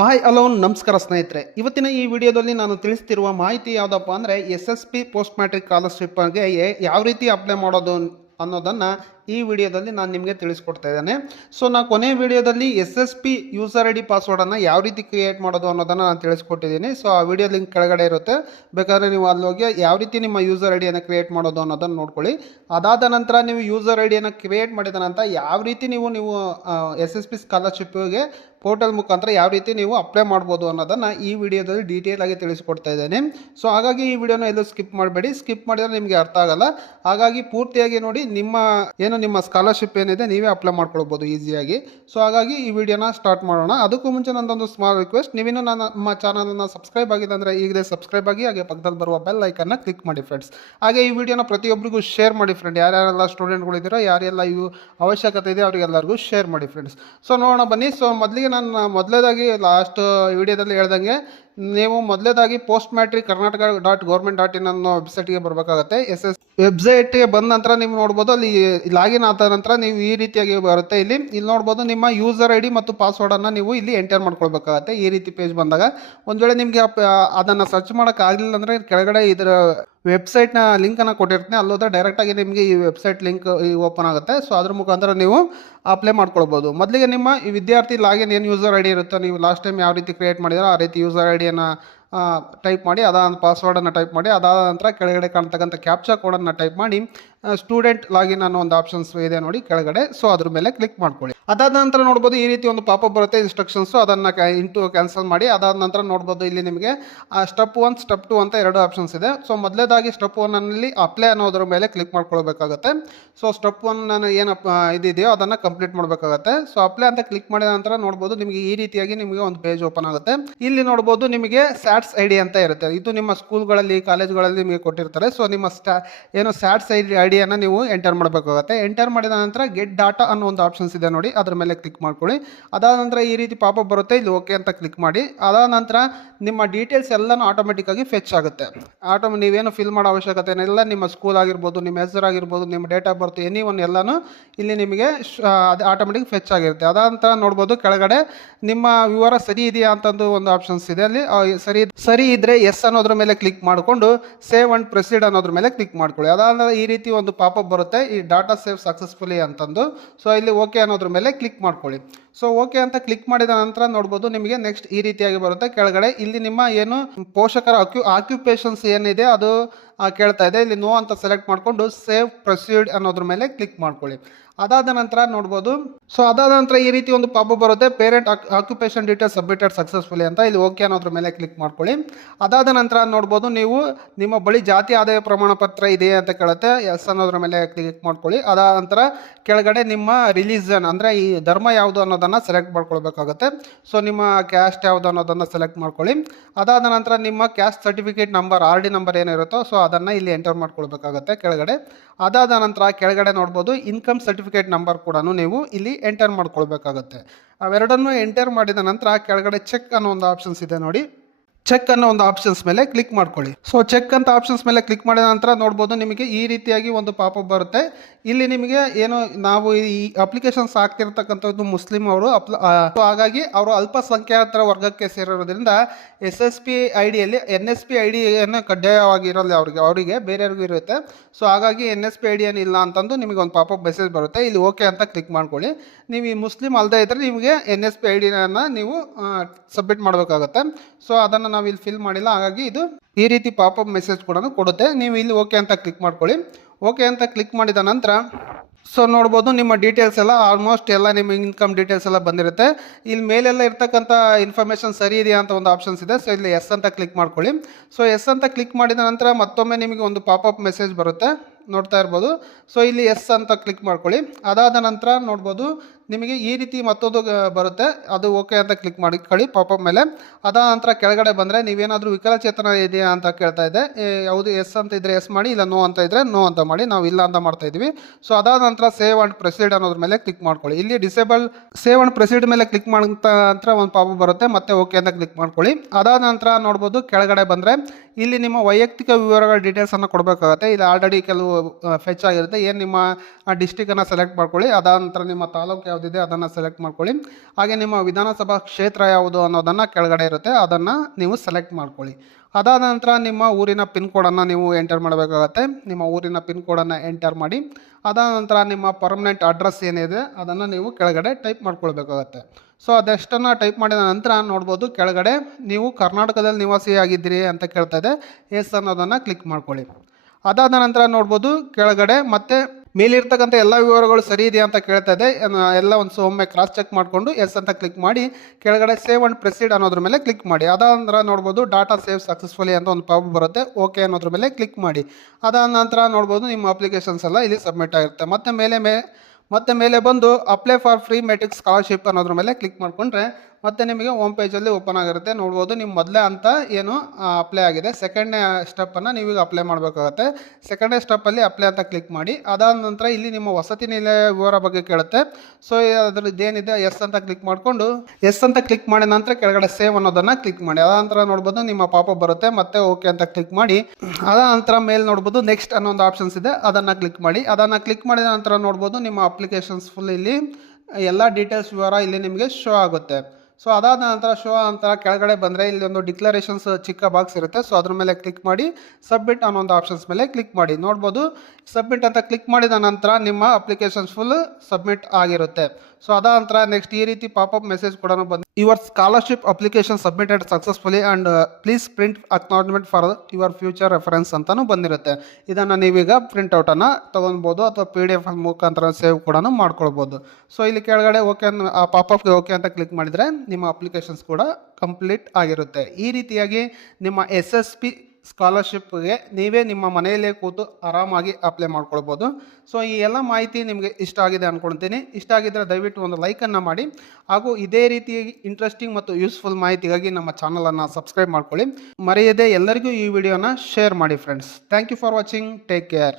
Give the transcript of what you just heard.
Hi alone ನಮಸ್ಕಾರ, ಸ್ನೇಹಿತರೆ. ಇವತ್ತಿನ ಈ ವಿಡಿಯೋದಲ್ಲಿ ನಾನು ತಿಳಿಸ್ತಿರುವ ಮಾಹಿತಿ ಯಾವುದಪ್ಪ ಅಂದರೆ S S P post matric ಸ್ಕಾಲರ್ಶಿಪ್ಗೆ ಯಾವ ರೀತಿ ಅಪ್ಲೈ ಮಾಡೋದು ಅನ್ನೋದನ್ನು ಈ ವಿಡಿಯೋದಲ್ಲಿ ನಾನು ನಿಮಗೆ ತಿಳಿಸ್ಕೊಡ್ತಾ ಇದ್ದೇನೆ. ಸೊ ನಾ ಕೊನೆ ವಿಡಿಯೋದಲ್ಲಿ S S P user I D ಪಾಸ್ವರ್ಡನ್ನು ಯಾವ ರೀತಿ ಕ್ರಿಯೇಟ್ ಮಾಡೋದು ಅನ್ನೋದನ್ನು ನಾನು ತಿಳಿಸ್ಕೊಟ್ಟಿದ್ದೀನಿ. ಸೊ ಆ ವಿಡಿಯೋ ಲಿಂಕ್ ಕೆಳಗಡೆ ಇರುತ್ತೆ. ಬೇಕಾದರೆ ನೀವು ಅಲ್ಲಿ ಹೋಗಿ ಯಾವ ರೀತಿ ನಿಮ್ಮ ಯೂಸರ್ ಐ ಡಿಯನ್ನು ಕ್ರಿಯೇಟ್ ಮಾಡೋದು ಅನ್ನೋದನ್ನು ನೋಡ್ಕೊಳ್ಳಿ. ಅದಾದ ನಂತರ ನೀವು ಯೂಸರ್ ಐ ಡಿಯನ್ನು ಕ್ರಿಯೇಟ್ ಮಾಡಿದ ನಂತರ ಯಾವ ರೀತಿ ನೀವು ನೀವು ಎಸ್ ಎಸ್ ಪಿ ಸ್ಕಾಲರ್ಶಿಪ್ಗೆ ಪೋರ್ಟಲ್ ಮುಖಾಂತರ ಯಾವ ರೀತಿ ನೀವು ಅಪ್ಲೈ ಮಾಡ್ಬೋದು ಅನ್ನೋದನ್ನು ಈ ವಿಡಿಯೋದಲ್ಲಿ ಡೀಟೇಲ್ ಆಗಿ ತಿಳಿಸ್ಕೊಡ್ತಾ ಇದ್ದೇನೆ. ಸೊ ಹಾಗಾಗಿ ಈ ವಿಡಿಯೋನ ಎಲ್ಲೂ ಸ್ಕಿಪ್ ಮಾಡಬೇಡಿ. ಸ್ಕಿಪ್ ಮಾಡಿದರೆ ನಿಮಗೆ ಅರ್ಥ ಆಗಲ್ಲ. ಹಾಗಾಗಿ ಪೂರ್ತಿಯಾಗಿ ನೋಡಿ ನಿಮ್ಮ ಏನು ನಿಮ್ಮ ಸ್ಕಾಲರ್ಶಿಪ್ ಏನಿದೆ, ನೀವೇ ಅಪ್ಲೈ ಮಾಡ್ಕೊಳ್ಬೋದು ಈಸಿಯಾಗಿ ಸೊ ಹಾಗಾಗಿ ಈ ವಿಡಿಯೋನ ಸ್ಟಾರ್ಟ್ ಮಾಡೋಣ. ಅದಕ್ಕೂ ಮುಂಚೆ ನಂದೊಂದು ಸ್ಮಾಲ್ ರಿಕ್ವೆಸ್ಟ್ ನೀವೇನು ನನ್ನ, ನಮ್ಮ ಚಾನಲನ್ನು ಸಬ್ಸ್ಕ್ರೈಬ್ ಆಗಿದೆ ಅಂದರೆ ಈಗಲೇ ಸಬ್ಸ್ಕ್ರೈಬ್ ಆಗಿ, ಹಾಗೆ ಪಕ್ಕದಲ್ಲಿ ಬರುವ ಬೆಲ್ ಐಕನ್ನ ಕ್ಲಿಕ್ ಮಾಡಿ ಫ್ರೆಂಡ್ಸ್ ಹಾಗೆ ಈ ವಿಡಿಯೋನ ಪ್ರತಿಯೊಬ್ಬರಿಗೂ ಶೇರ್ ಮಾಡಿ ಫ್ರೆಂಡ್ ಯಾರ್ಯಾರೆಲ್ಲ ಸ್ಟೂಡೆಂಟ್ಗಳಿದ್ದೀರೋ ಯಾರೆಲ್ಲ ಇವು ಅವಶ್ಯಕತೆ ಇದೆ, ಅವರಿಗೆಲ್ಲರಿಗೂ ಶೇರ್ ಮಾಡಿ ಫ್ರೆಂಡ್ಸ್ ಸೊ ನೋಡೋಣ ಬನ್ನಿ. ಸೊ ಮೊದಲಿಗೆ ನಾನು, ಮೊದಲೇದಾಗಿ ಲಾಸ್ಟ್ ವಿಡಿಯೋದಲ್ಲಿ ಹೇಳ್ದಂಗೆ ನೀವು ಮೊದಲೇದಾಗಿ post matric Karnataka dot government dot in ಅನ್ನೋ ವೆಬ್ಸೈಟ್ಗೆ ಬರಬೇಕಾಗುತ್ತೆ. ಎಸ್ ಎಸ್ ವೆಬ್ಸೈಟ್ಗೆ ಬಂದ ನಂತರ ನೀವು ನೋಡ್ಬೋದು ಅಲ್ಲಿ ಲಾಗಿನ್ ಆದ ನಂತರ ನೀವು ಈ ರೀತಿಯಾಗಿ ಬರುತ್ತೆ ಇಲ್ಲಿ. ಇಲ್ಲಿ ನೋಡ್ಬೋದು ನಿಮ್ಮ ಯೂಸರ್ ಐ ಡಿ ಮತ್ತು ಪಾಸ್ವರ್ಡನ್ನು ನೀವು ಇಲ್ಲಿ ಎಂಟರ್ ಮಾಡ್ಕೊಳ್ಬೇಕಾಗತ್ತೆ. ಈ ರೀತಿ ಪೇಜ್ ಬಂದಾಗ ಒಂದು ವೇಳೆ ನಿಮಗೆ ಅದನ್ನು ಸರ್ಚ್ ಮಾಡೋಕ್ಕಾಗಲಿಲ್ಲ ಅಂದರೆ ಕೆಳಗಡೆ ಇದರ ವೆಬ್ಸೈಟ್ನ ಲಿಂಕನ್ನು ಕೊಟ್ಟಿರ್ತೀನಿ. ಅಲ್ಲೋದ್ರೆ ಡೈರೆಕ್ಟಾಗಿ ನಿಮಗೆ ಈ ವೆಬ್ಸೈಟ್ ಲಿಂಕ್ ಓಪನ್ ಆಗುತ್ತೆ. ಸೊ ಅದ್ರ ಮುಖಾಂತರ ನೀವು ಅಪ್ಲೈ ಮಾಡ್ಕೊಳ್ಬೋದು. ಮೊದಲಿಗೆ ನಿಮ್ಮ ಈ ವಿದ್ಯಾರ್ಥಿ ಲಾಗಿನ್ ಏನು ಯೂಸರ್ ಐ ಡಿ ಇರುತ್ತೋ, ನೀವು ಲಾಸ್ಟ್ ಟೈಮ್ ಯಾವ ರೀತಿ ಕ್ರಿಯೇಟ್ ಮಾಡಿದಾರೋ, ಆ ರೀತಿ ಯೂಸರ್ ಐ ಡಿಯನ್ನು ಟೈಪ್ ಮಾಡಿ ಅದಾದ ಪಾಸ್ವರ್ಡನ್ನು ಟೈಪ್ ಮಾಡಿ, ಅದಾದ ನಂತರ ಕೆಳಗಡೆ ಕಾಣ್ತಕ್ಕಂಥ ಕ್ಯಾಪ್ಚಾ ಕೋಡನ್ನು ಟೈಪ್ ಮಾಡಿ ಸ್ಟೂಡೆಂಟ್ ಲಾಗಿನ್ ಅನ್ನೋ ಒಂದು ಆಪ್ಷನ್ಸ್ ಇದೆ ನೋಡಿ ಕೆಳಗಡೆ. ಸೊ ಅದ್ರ ಮೇಲೆ ಕ್ಲಿಕ್ ಮಾಡ್ಕೊಳ್ಳಿ. ಅದಾದ ನಂತರ ನೋಡ್ಬೋದು ಈ ರೀತಿ ಒಂದು ಪಾಪ ಬರುತ್ತೆ ಇನ್ಸ್ಟ್ರಕ್ಷನ್ಸು ಅದನ್ನು ಇಂಟು ಕ್ಯಾನ್ಸಲ್ ಮಾಡಿ, ಅದಾದ ನಂತರ ನೋಡ್ಬೋದು ಇಲ್ಲಿ ನಿಮಗೆ ಸ್ಟೆಪ್ ಒನ್ ಸ್ಟೆಪ್ ಟು ಅಂತ ಎರಡು ಆಪ್ಷನ್ಸ್ ಇದೆ. ಸೊ ಮೊದಲೇದಾಗಿ ಸ್ಟೆಪ್ ಒನ್ನಲ್ಲಿ ಅಪ್ಲೈ ಅನ್ನೋದ್ರ ಮೇಲೆ ಕ್ಲಿಕ್ ಮಾಡ್ಕೊಳ್ಬೇಕಾಗತ್ತೆ. ಸೊ ಸ್ಟೆಪ್ ಒನ್ ಏನು ಇದಿದೆಯೋ ಅದನ್ನು ಕಂಪ್ಲೀಟ್ ಮಾಡಬೇಕಾಗತ್ತೆ. ಸೊ ಅಪ್ಲೈ ಅಂತ ಕ್ಲಿಕ್ ಮಾಡಿದ ನಂತರ ನೋಡ್ಬೋದು ನಿಮಗೆ ಈ ರೀತಿಯಾಗಿ ನಿಮಗೆ ಒಂದು ಪೇಜ್ ಓಪನ್ ಆಗುತ್ತೆ. ಇಲ್ಲಿ ನೋಡ್ಬೋದು ನಿಮಗೆ ಸ್ಯಾಟ್ಸ್ ಐ ಅಂತ ಇರುತ್ತೆ. ಇದು ನಿಮ್ಮ ಸ್ಕೂಲ್ಗಳಲ್ಲಿ, ಕಾಲೇಜ್ಗಳಲ್ಲಿ ನಿಮಗೆ ಕೊಟ್ಟಿರ್ತಾರೆ. ಸೊ ನಿಮ್ಮ ಸ್ಟಾ, ಏನು ಸ್ಯಾಟ್ಸ್ ಐ ಡಿ ಐ ನೀವು ಎಂಟರ್ ಮಾಡಬೇಕಾಗುತ್ತೆ. ಎಂಟರ್ ಮಾಡಿದ ನಂತರ ಗೆಟ್ ಡಾಟಾ ಅನ್ನೋ ಒಂದು ಆಪ್ಷನ್ಸ್ ಇದೆ ನೋಡಿ. ಅದರ ಮೇಲೆ ಕ್ಲಿಕ್ ಮಾಡ್ಕೊಳ್ಳಿ. ಅದಾದ ನಂತರ ಈ ರೀತಿ ಪಾಪ ಬರುತ್ತೆ. ಇಲ್ಲಿ ಓಕೆ ಅಂತ ಕ್ಲಿಕ್ ಮಾಡಿ. ಅದಾದ ನಂತರ ನಿಮ್ಮ ಡೀಟೇಲ್ಸ್ ಎಲ್ಲನೂ ಆಟೋಮೆಟಿಕ್ಕಾಗಿ ಫೆಚ್ ಆಗುತ್ತೆ. ಆಟೋ ನೀವೇನು ಫಿಲ್ ಮಾಡೋ ಅವಶ್ಯಕತೆ ಏನಿಲ್ಲ ನಿಮ್ಮ ಸ್ಕೂಲ್ ಆಗಿರ್ಬೋದು, ನಿಮ್ಮ ಹೆಸರಾಗಿರ್ಬೋದು ನಿಮ್ಮ date of birth any one ಎಲ್ಲನೂ ಇಲ್ಲಿ ನಿಮಗೆ ಅದು ಆಟೋಮೆಟಿಕ್ ಫೆಚ್ ಆಗಿರುತ್ತೆ. ಅದಾದ ನಂತರ ನೋಡ್ಬೋದು, ಕೆಳಗಡೆ ನಿಮ್ಮ ವಿವರ ಸರಿ ಇದೆಯಾ ಅಂತಂದು ಒಂದು ಆಪ್ಷನ್ಸ್ ಇದೆ. ಅಲ್ಲಿ ಸರಿ ಸರಿ ಇದ್ರೆ ಎಸ್ ಅನ್ನೋದ್ರ ಮೇಲೆ ಕ್ಲಿಕ್ ಮಾಡಿಕೊಂಡು ಸೇವ್ ಅಂಡ್ ಪ್ರೊಸೀಡ್ ಅನ್ನೋದ್ರ ಮೇಲೆ ಕ್ಲಿಕ್ ಮಾಡ್ಕೊಳ್ಳಿ. ಅದಾದ ಈ ರೀತಿ ಒಂದು ಪಾಪಪ್ ಬರುತ್ತೆ, ಈ ಡಾಟಾ ಸೇವ್ ಸಕ್ಸಸ್ಫುಲಿ ಅಂತಂದು. ಸೊ ಇಲ್ಲಿ ಓಕೆ ಅನ್ನೋದ್ರ ಮೇಲೆ ಕ್ಲಿಕ್ ಮಾಡ್ಕೊಳ್ಳಿ. ಸೊ ಓಕೆ ಅಂತ ಕ್ಲಿಕ್ ಮಾಡಿದ ನಂತರ ನೋಡ್ಬೋದು, ನಿಮಗೆ ನೆಕ್ಸ್ಟ್ ಈ ರೀತಿಯಾಗಿ ಬರುತ್ತೆ. ಕೆಳಗಡೆ ಇಲ್ಲಿ ನಿಮ್ಮ ಏನು ಪೋಷಕರ ಅಕ್ಯು ಆಕ್ಯುಪೇಷನ್ಸ್ ಏನಿದೆ, ಅದು ಕೇಳ್ತಾ ಇದೆ. ಇಲ್ಲಿ ನೋ ಅಂತ ಸೆಲೆಕ್ಟ್ ಮಾಡಿಕೊಂಡು ಸೇವ್ ಪ್ರೊಸೀಡ್ ಅನ್ನೋದ್ರ ಮೇಲೆ ಕ್ಲಿಕ್ ಮಾಡ್ಕೊಳ್ಳಿ. ಅದಾದ ನಂತರ ನೋಡ್ಬೋದು. ಸೊ ಅದಾದ ನಂತರ ಈ ರೀತಿ ಒಂದು ಪಾಪ ಬರುತ್ತೆ. Parent occupation details submitted successfully ಅಂತ ಇಲ್ಲಿ ಓಕೆ ಅನ್ನೋದ್ರ ಮೇಲೆ ಕ್ಲಿಕ್ ಮಾಡ್ಕೊಳ್ಳಿ. ಅದಾದ ನಂತರ ನೋಡ್ಬೋದು ನೀವು ನಿಮ್ಮ ಬಳಿ ಜಾತಿ ಆದಾಯ ಪ್ರಮಾಣ ಪತ್ರ ಇದೆಯಾ ಅಂತ ಕೇಳುತ್ತೆ. ಎಸ್ ಅನ್ನೋದ್ರ ಮೇಲೆ ಕ್ಲಿಕ್ ಮಾಡ್ಕೊಳ್ಳಿ. ಅದಾದ ನಂತರ ಕೆಳಗಡೆ ನಿಮ್ಮ ರಿಲಿಜನ್ ಅಂದರೆ ಈ ಧರ್ಮ ಯಾವುದು ಅನ್ನೋದನ್ನು ಸೆಲೆಕ್ಟ್ ಮಾಡ್ಕೊಳ್ಬೇಕಾಗುತ್ತೆ. ಸೊ ನಿಮ್ಮ ಕ್ಯಾಸ್ಟ್ ಯಾವುದು ಅನ್ನೋದನ್ನು ಸೆಲೆಕ್ಟ್ ಮಾಡ್ಕೊಳ್ಳಿ. ಅದಾದ ನಂತರ ನಿಮ್ಮ caste certificate number R D number ಏನಿರುತ್ತೋ so ಅದನ್ನು ಇಲ್ಲಿ ಎಂಟರ್ ಮಾಡ್ಕೊಳ್ಬೇಕಾಗತ್ತೆ ಕೆಳಗಡೆ. ಅದಾದ ನಂತರ ಕೆಳಗಡೆ ನೋಡ್ಬೋದು ಇನ್ಕಮ್ ಸರ್ಟಿಫಿಕೇಟ್ ನಂಬರ್ ಕೂಡ ನೀವು ಇಲ್ಲಿ ಎಂಟರ್ ಮಾಡ್ಕೊಳ್ಬೇಕಾಗತ್ತೆ. ಅವೆರಡನ್ನೂ ಎಂಟರ್ ಮಾಡಿದ ನಂತರ ಕೆಳಗಡೆ ಚೆಕ್ ಅನ್ನೋ ಒಂದು ಆಪ್ಷನ್ಸ್ ಇದೆ ನೋಡಿ. ಚೆಕ್ ಅನ್ನೋ ಒಂದು ಆಪ್ಷನ್ಸ್ ಮೇಲೆ ಕ್ಲಿಕ್ ಮಾಡ್ಕೊಳ್ಳಿ. ಸೊ ಚೆಕ್ ಅಂತ ಆಪ್ಷನ್ಸ್ ಮೇಲೆ ಕ್ಲಿಕ್ ಮಾಡಿದ ನಂತರ ನೋಡ್ಬೋದು ನಿಮಗೆ ಈ ರೀತಿಯಾಗಿ ಒಂದು ಪಾಪ ಬರುತ್ತೆ. ಇಲ್ಲಿ ನಿಮಗೆ ಏನು ನಾವು ಈ ಅಪ್ಲಿಕೇಶನ್ಸ್ ಹಾಕ್ತಿರ್ತಕ್ಕಂಥದ್ದು ಮುಸ್ಲಿಂ ಅವರು, ಅಪ್ಲ ಹಾಗಾಗಿ ಅವರು ಅಲ್ಪಸಂಖ್ಯಾತರ ವರ್ಗಕ್ಕೆ ಸೇರಿರೋದ್ರಿಂದ ಎಸ್ ಎಸ್ ಪಿ ಐ ಡಿಯಲ್ಲಿ ಎನ್ ಎಸ್ ಪಿ ಐ ಡಿಯನ್ನು ಕಡ್ಡಾಯವಾಗಿರಲ್ಲ ಅವರಿಗೆ ಅವರಿಗೆ ಬೇರೆಯವ್ರಿಗೂ ಇರುತ್ತೆ. ಸೊ ಹಾಗಾಗಿ N S P I D ಇಲ್ಲ ಅಂತಂದು ನಿಮಗೆ ಒಂದು ಪಾಪ ಮೆಸೇಜ್ ಬರುತ್ತೆ. ಇಲ್ಲಿ ಓಕೆ ಅಂತ ಕ್ಲಿಕ್ ಮಾಡ್ಕೊಳ್ಳಿ. ನೀವು ಈ ಮುಸ್ಲಿಂ ಅಲ್ಲದೆ ಇದ್ದರೆ ನಿಮಗೆ ಎನ್ ಎಸ್ ಪಿ ಐ ಡಿನ ನೀವು ಸಬ್ಮಿಟ್ ಮಾಡಬೇಕಾಗುತ್ತೆ. ಸೊ ಅದನ್ನು ನಾವು ಇಲ್ಲಿ ಫಿಲ್ ಮಾಡಿಲ್ಲ, ಹಾಗಾಗಿ ಇದು ಈ ರೀತಿ ಪಾಪಪ್ ಮೆಸೇಜ್ ಕೂಡ ಕೊಡುತ್ತೆ. ನೀವು ಇಲ್ಲಿ ಓಕೆ ಅಂತ ಕ್ಲಿಕ್ ಮಾಡ್ಕೊಳ್ಳಿ. ಓಕೆ ಅಂತ ಕ್ಲಿಕ್ ಮಾಡಿದ ನಂತರ ಸೊ ನೋಡ್ಬೋದು ನಿಮ್ಮ ಡೀಟೇಲ್ಸ್ ಎಲ್ಲ ಆಲ್ಮೋಸ್ಟ್ ಎಲ್ಲ ನಿಮ್ಮ ಇನ್ಕಮ್ ಡೀಟೇಲ್ಸ್ ಎಲ್ಲ ಬಂದಿರುತ್ತೆ. ಇಲ್ಲಿ ಮೇಲೆಲ್ಲ ಇರ್ತಕ್ಕಂಥ ಇನ್ಫಾರ್ಮೇಷನ್ ಸರಿ ಇದೆಯಾ ಅಂತ ಒಂದು ಆಪ್ಷನ್ಸ್ ಇದೆ. ಸೊ ಇಲ್ಲಿ ಎಸ್ ಅಂತ ಕ್ಲಿಕ್ ಮಾಡ್ಕೊಳ್ಳಿ. ಸೊ ಎಸ್ ಅಂತ ಕ್ಲಿಕ್ ಮಾಡಿದ ನಂತರ ಮತ್ತೊಮ್ಮೆ ನಿಮಗೆ ಒಂದು ಪಾಪಪ್ ಮೆಸೇಜ್ ಬರುತ್ತೆ. ನೋಡ್ತಾ ಇರ್ಬೋದು. ಸೊ ಇಲ್ಲಿ ಎಸ್ ಅಂತ ಕ್ಲಿಕ್ ಮಾಡ್ಕೊಳ್ಳಿ. ಅದಾದ ನಂತರ ನೋಡ್ಬೋದು ನಿಮಗೆ ಈ ರೀತಿ ಮತ್ತೊಂದು ಬರುತ್ತೆ. ಅದು ಓಕೆ ಅಂತ ಕ್ಲಿಕ್ ಮಾಡಿ, ಕಳಿ ಪಾಪ ಮೇಲೆ. ಅದಾದ ನಂತರ ಕೆಳಗಡೆ ಬಂದರೆ ನೀವೇನಾದರೂ ವಿಕಲಚೇತನ ಇದೆಯಾ ಅಂತ ಕೇಳ್ತಾ ಇದೆ. ಯಾವುದು ಎಸ್ ಅಂತ ಇದ್ದರೆ ಎಸ್ ಮಾಡಿ, ಇಲ್ಲ ನೋ ಅಂತ ಇದ್ದರೆ ನೋ ಅಂತ ಮಾಡಿ, ನಾವು ಇಲ್ಲ ಅಂತ ಮಾಡ್ತಾ ಇದ್ವಿ. ಸೊ, ಅದಾದ ನಂತರ ಸೇವ್ ಅಂಡ್ ಪ್ರೊಸೀಡ್ ಅನ್ನೋದ್ರ ಮೇಲೆ ಕ್ಲಿಕ್ ಮಾಡ್ಕೊಳ್ಳಿ. ಇಲ್ಲಿ ಡಿಸೇಬಲ್ ಸೇವ್ ಅಂಡ್ ಪ್ರೊಸೀಡ್ ಮೇಲೆ ಕ್ಲಿಕ್ ಮಾಡಿದ ನಂತರ ಒಂದು ಪಾಪ ಬರುತ್ತೆ. ಮತ್ತೆ ಓಕೆ ಅಂತ ಕ್ಲಿಕ್ ಮಾಡ್ಕೊಳ್ಳಿ. ಅದಾದ ನಂತರ ನೋಡ್ಬೋದು ಕೆಳಗಡೆ ಬಂದರೆ ಇಲ್ಲಿ ನಿಮ್ಮ ವೈಯಕ್ತಿಕ ವಿವರಗಳ ಡೀಟೇಲ್ಸನ್ನು ಕೊಡಬೇಕಾಗುತ್ತೆ. ಇಲ್ಲಿ ಆಲ್ರೆಡಿ ಕೆಲವು ಫೆಚ್ ಆಗಿರುತ್ತೆ. ಏನು ನಿಮ್ಮ ಡಿಸ್ಟಿಕನ್ನು ಸೆಲೆಕ್ಟ್ ಮಾಡ್ಕೊಳ್ಳಿ. ಅದಾದ ನಂತರ ನಿಮ್ಮ ತಾಲೂಕು ಯಾವುದಿದೆ ಅದನ್ನು ಸೆಲೆಕ್ಟ್ ಮಾಡ್ಕೊಳ್ಳಿ. ಹಾಗೆ ನಿಮ್ಮ ವಿಧಾನಸಭಾ ಕ್ಷೇತ್ರ ಯಾವುದು ಅನ್ನೋದನ್ನು ಕೆಳಗಡೆ ಇರುತ್ತೆ, ಅದನ್ನು ನೀವು ಸೆಲೆಕ್ಟ್ ಮಾಡ್ಕೊಳ್ಳಿ. ಅದಾದ ನಂತರ ನಿಮ್ಮ ಊರಿನ ಪಿನ್ ಕೋಡನ್ನು ನೀವು ಎಂಟರ್ ಮಾಡಬೇಕಾಗತ್ತೆ. ನಿಮ್ಮ ಊರಿನ ಪಿನ್ ಕೋಡನ್ನು ಎಂಟರ್ ಮಾಡಿ, ಅದಾದ ನಂತರ ನಿಮ್ಮ ಪರ್ಮನೆಂಟ್ ಅಡ್ರೆಸ್ ಏನಿದೆ, ಅದನ್ನು ನೀವು ಕೆಳಗಡೆ ಟೈಪ್ ಮಾಡ್ಕೊಳ್ಬೇಕಾಗತ್ತೆ. ಸೊ ಅದೆಷ್ಟನ್ನು ಟೈಪ್ ಮಾಡಿದ ನಂತರ ನೋಡ್ಬೋದು, ಕೆಳಗಡೆ ನೀವು ಕರ್ನಾಟಕದಲ್ಲಿ ನಿವಾಸಿಯಾಗಿದ್ದೀರಿ ಅಂತ ಕೇಳ್ತಾ ಇದೆ. ಎಸ್ ಅನ್ನೋದನ್ನು ಕ್ಲಿಕ್ ಮಾಡ್ಕೊಳ್ಳಿ. ಅದಾದ ನಂತರ ನೋಡ್ಬೋದು, ಕೆಳಗಡೆ ಮತ್ತೆ ಮೇಲಿರ್ತಕ್ಕಂಥ ಎಲ್ಲ ವಿವರಗಳು ಸರಿ ಇದೆಯಾ ಅಂತ ಕೇಳ್ತಾ ಇದೆ. ಎಲ್ಲ ಒಂದು ಒಮ್ಮೆ ಕ್ರಾಸ್ ಚೆಕ್ ಮಾಡಿಕೊಂಡು ಎಸ್ ಅಂತ ಕ್ಲಿಕ್ ಮಾಡಿ, ಕೆಳಗಡೆ ಸೇವ್ ಅಂಡ್ ಪ್ರೆಸಿಡ್ ಅನ್ನೋದ್ರ ಮೇಲೆ ಕ್ಲಿಕ್ ಮಾಡಿ. ಅದಾದ ನೋಡ್ಬೋದು ಡಾಟಾ ಸೇವ್ ಸಕ್ಸಸ್ಫುಲಿ ಅಂತ ಒಂದು ಪಾಪ್ ಬರುತ್ತೆ. ಓಕೆ ಅನ್ನೋದ್ರ ಮೇಲೆ ಕ್ಲಿಕ್ ಮಾಡಿ. ಅದಾದ ನಂತರ ನೋಡ್ಬೋದು ನಿಮ್ಮ ಅಪ್ಲಿಕೇಶನ್ಸ್ ಎಲ್ಲ ಇಲ್ಲಿ ಸಬ್ಮಿಟ್ ಆಗಿರುತ್ತೆ. ಮತ್ತೆ ಮೇಲೆ ಮೇ, ಮತ್ತೆ ಮೇಲೆ ಬಂದು apply for pre matric scholarship ಅನ್ನೋದ್ರ ಮೇಲೆ ಕ್ಲಿಕ್ ಮಾಡಿಕೊಂಡ್ರೆ ಮತ್ತೆ ನಿಮಗೆ ಹೋಮ್ ಪೇಜಲ್ಲಿ ಓಪನ್ ಆಗಿರುತ್ತೆ. ನೋಡ್ಬೋದು ನಿಮ್ಮ ಮೊದಲೇ ಅಂತ ಏನು ಅಪ್ಲೈ ಆಗಿದೆ. ಸೆಕೆಂಡ್ನೇ ಸ್ಟೆಪ್ಪನ್ನು ನೀವೀಗ ಅಪ್ಲೈ ಮಾಡಬೇಕಾಗತ್ತೆ. ಸೆಕೆಂಡ್ನೇ ಸ್ಟೆಪ್ಪಲ್ಲಿ ಅಪ್ಲೈ ಅಂತ ಕ್ಲಿಕ್ ಮಾಡಿ. ಅದಾದ ನಂತರ ಇಲ್ಲಿ ನಿಮ್ಮ ವಸತಿ ನಿಲಯ ವಿವರ ಬಗ್ಗೆ ಕೇಳುತ್ತೆ. ಸೊ ಅದ್ರದ್ದು ಏನಿದೆ ಎಸ್ ಅಂತ ಕ್ಲಿಕ್ ಮಾಡಿಕೊಂಡು ಎಸ್ ಅಂತ ಕ್ಲಿಕ್ ಮಾಡಿದ ನಂತರ ಕೆಳಗಡೆ ಸೇವ್ ಅನ್ನೋದನ್ನು ಕ್ಲಿಕ್ ಮಾಡಿ. ಅದ ನಂತರ ನೋಡ್ಬೋದು ನಿಮ್ಮ ಪಾಪ ಬರುತ್ತೆ, ಮತ್ತೆ ಓಕೆ ಅಂತ ಕ್ಲಿಕ್ ಮಾಡಿ. ಅದ ನಂತರ ಮೇಲೆ ನೋಡ್ಬೋದು ನೆಕ್ಸ್ಟ್ ಅನ್ನೋ ಒಂದು ಆಪ್ಷನ್ಸ್ ಇದೆ, ಅದನ್ನು ಕ್ಲಿಕ್ ಮಾಡಿ. ಅದನ್ನು ಕ್ಲಿಕ್ ಮಾಡಿದ ನಂತರ ನೋಡ್ಬೋದು ನಿಮ್ಮ ಅಪ್ಲಿಕೇಶನ್ಸ್ ಫುಲ್ ಇಲ್ಲಿ, ಎಲ್ಲ ಡೀಟೇಲ್ಸ್ ವಿವರ ಇಲ್ಲಿ ನಿಮಗೆ ಶೋ ಆಗುತ್ತೆ. ಸೊ ಅದಾದ ನಂತರ ಶೋ ಅಂತ ಕೆಳಗಡೆ ಬಂದರೆ ಇಲ್ಲಿ ಒಂದು ಡಿಕ್ಲರೇಷನ್ಸ್ ಚಿಕ್ಕ ಬಾಕ್ಸ್ ಇರುತ್ತೆ. ಸೊ ಅದ್ರ ಮೇಲೆ ಕ್ಲಿಕ್ ಮಾಡಿ ಸಬ್ಮಿಟ್ ಅನ್ನೋ ಒಂದು ಆಪ್ಷನ್ಸ್ ಮೇಲೆ ಕ್ಲಿಕ್ ಮಾಡಿ. ನೋಡ್ಬೋದು ಸಬ್ಮಿಟ್ ಅಂತ ಕ್ಲಿಕ್ ಮಾಡಿದ ನಂತರ ನಿಮ್ಮ ಅಪ್ಲಿಕೇಶನ್ಸ್ ಫುಲ್ ಸಬ್ಮಿಟ್ ಆಗಿರುತ್ತೆ. ಸೊ ಅದ ನಂತರ ನೆಕ್ಸ್ಟ್ ಈ ರೀತಿ ಪಾಪಪ್ ಮೆಸೇಜ್ ಕೂಡ ಬಂದು your scholarship application submitted successfully and please print acknowledgement for your future reference ಅಂತಾನು ಬಂದಿರುತ್ತೆ. ಇದನ್ನು ನೀವೀಗ ಪ್ರಿಂಟೌಟನ್ನು ತೊಗೊಳ್ಬೋದು ಅಥವಾ ಪಿ ಡಿ ಎಫ್ ಮುಖಾಂತರ ಸೇವ್ ಕೂಡ ಮಾಡ್ಕೊಳ್ಬೋದು. ಸೊ ಇಲ್ಲಿ ಕೆಳಗಡೆ ಓಕೆ ಆ ಪಾಪಪ್ಗೆ ಓಕೆ ಅಂತ ಕ್ಲಿಕ್ ಮಾಡಿದರೆ ನಿಮ್ಮ ಅಪ್ಲಿಕೇಶನ್ಸ್ ಕೂಡ ಕಂಪ್ಲೀಟ್ ಆಗಿರುತ್ತೆ. ಈ ರೀತಿಯಾಗಿ ನಿಮ್ಮ ಎಸ್ ಎಸ್ ಪಿ ಸ್ಕಾಲರ್ಶಿಪ್ಗೆ ನೀವೇ ನಿಮ್ಮ ಮನೆಯಲ್ಲೇ ಕೂತು ಆರಾಮಾಗಿ ಅಪ್ಲೈ ಮಾಡ್ಕೊಳ್ಬೋದು. ಸೊ, ಈ ಎಲ್ಲ ಮಾಹಿತಿ ನಿಮಗೆ ಇಷ್ಟ ಆಗಿದೆ ಅಂದ್ಕೊಳ್ತೀನಿ ಇಷ್ಟ ಆಗಿದ್ದರೆ ದಯವಿಟ್ಟು ಒಂದು ಲೈಕನ್ನು ಮಾಡಿ. ಹಾಗೂ ಇದೇ ರೀತಿ ಇಂಟ್ರೆಸ್ಟಿಂಗ್ ಮತ್ತು ಯೂಸ್ಫುಲ್ ಮಾಹಿತಿಗಾಗಿ ನಮ್ಮ ಚಾನಲನ್ನು ಸಬ್ಸ್ಕ್ರೈಬ್ ಮಾಡ್ಕೊಳ್ಳಿ. ಮರೆಯದೆ ಎಲ್ಲರಿಗೂ ಈ ವಿಡಿಯೋನ ಶೇರ್ ಮಾಡಿ friends thank you for watching take care